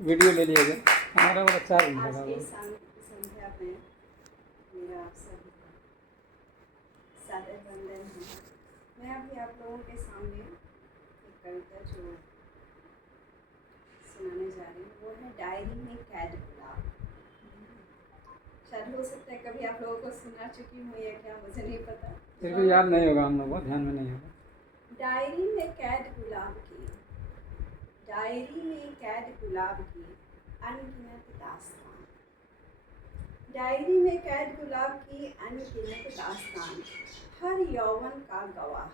Video ले लिया जाए, हमारा वो अच्छा भी आज लगा की वो। संध्या में मेरा आप सभी को सादर वंदन है। मैं अभी आप लोगों के सामने एक कविता जो सुनाने जा रही हूँ वो है डायरी में कैद गुलाब। शायद हो सकता है कभी आप लोगों को सुना चुकी हूँ या क्या, मुझे नहीं पता। फिर भी याद नहीं होगा, हम लोग को ध्यान में नहीं होगा। डायरी में कैद गुलाब की, डायरी में कैद गुलाब की अनगिनत दास्तान। डायरी में कैद गुलाब की अनगिनत दास्तान, हर यौवन का गवाह,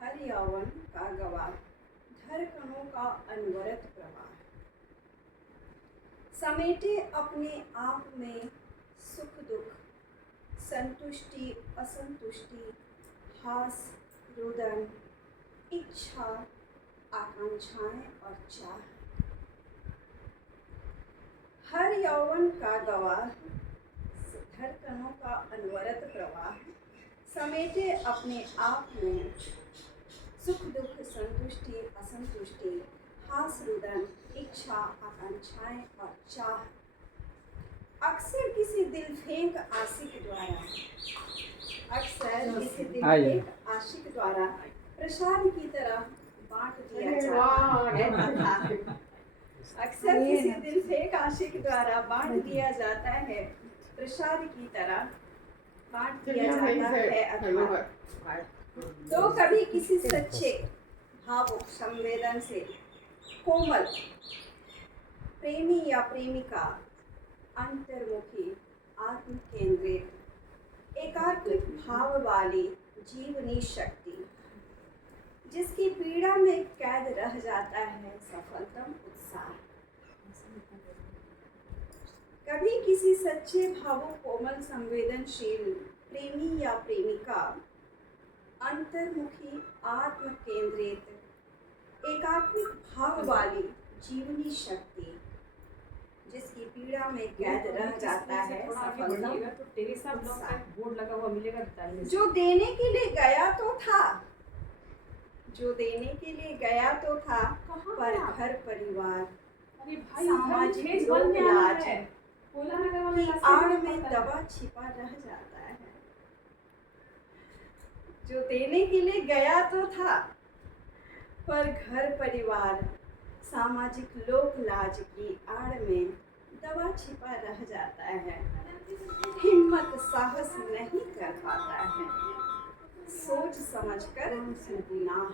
हर यौवन का गवाह, धड़कनों का अनवरत प्रवाह। समेटे अपने आप में सुख दुख, संतुष्टि असंतुष्टि, हास रुदन, इच्छा आकांक्षाएं और चाह। हर यौवन का गवाह, धड़कनों का अनवरत प्रवाह। समेटे अपने आप में सुख दुख संतुष्टि असंतुष्टि, हास रुदन, इच्छा आकांक्षाएं और चाह। अक्सर किसी दिल फेंक आशिक द्वारा, अक्सर किसी दिल फेंक आशिक द्वारा प्रसाद की तरह बांट दिया जाता है। अक्सर किसी दिल फेंक आशिक द्वारा बांट दिया जाता है, प्रसाद की तरह बांट दिया जाता है अथवा। तो कभी किसी सच्चे भावुक संवेदनशील कोमल प्रेमी या प्रेमिका, अंतर्मुखी आत्म केंद्रित एकात्मिक भाव वाली जीवनी शक्ति, जिसकी पीड़ा में कैद रह जाता है सफलतम उत्साह। कभी किसी सच्चे भावुक कोमल संवेदनशील प्रेमी या प्रेमिका, अंतर्मुखी आत्म केंद्रित एकात्मिक भाव वाली जीवनी शक्ति, जिसकी पीड़ा में कैद रह जाता है सफलतम उत्साह। जो देने के लिए गया तो था, जो देने के लिए गया तो था, पर घर परिवार सामाजिक लोक लाज की आड़ में दबा छिपा रह जाता है। जो देने के लिए गया तो था, पर घर परिवार सामाजिक लोक लाज की आड़ में दबा छिपा रह जाता है। हिम्मत साहस नहीं कर पाता है, सोच समझकर गुनाह।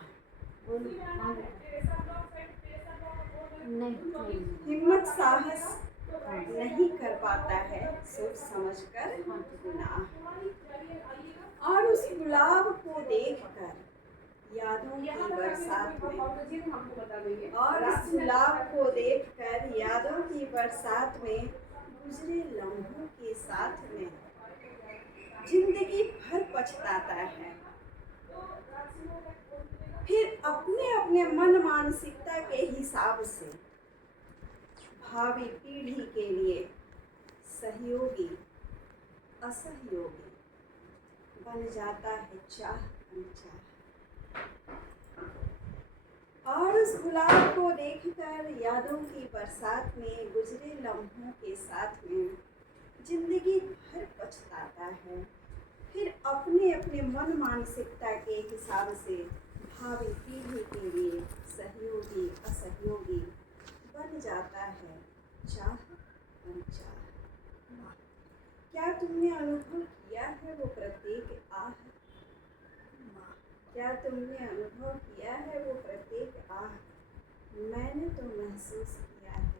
हिम्मत साहस नहीं कर पाता है, सोच समझकर गुनाह। और उस गुलाब को देखकर यादों की बरसात में, और उस गुलाब को देखकर यादों की बरसात में गुजरे लम्हों के साथ में जिंदगी भर पछताता है। फिर अपने अपने मन मानसिकता के हिसाब से भावी पीढ़ी के लिए सहयोगी असहयोगी बन जाता है चाह अनचाह। और उस गुलाब को देखकर यादों की बरसात में गुजरे लम्हों के साथ में जिंदगी भर पछताता है। फिर अपने अपने मन मानसिकता के हिसाब से भावी पीढ़ी के लिए सहयोगी असहयोगी बन जाता है चाह अनचाह। क्या तुमने अनुभव किया है वो प्रत्येक आह? क्या तुमने अनुभव किया है वो प्रत्येक आह? मैंने तो महसूस किया है।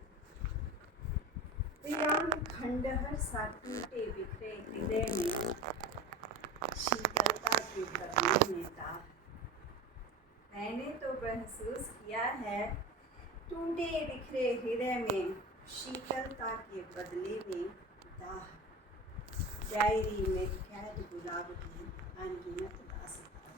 प्रियांग खंडहर सा टूटे बिखरे हृदय में शीतलता के बदले में दाह। मैंने तो महसूस किया है टूटे बिखरे हृदय में शीतलता के बदले में दाह। डायरी में कैद गुलाब की अनगिनत दास्तान।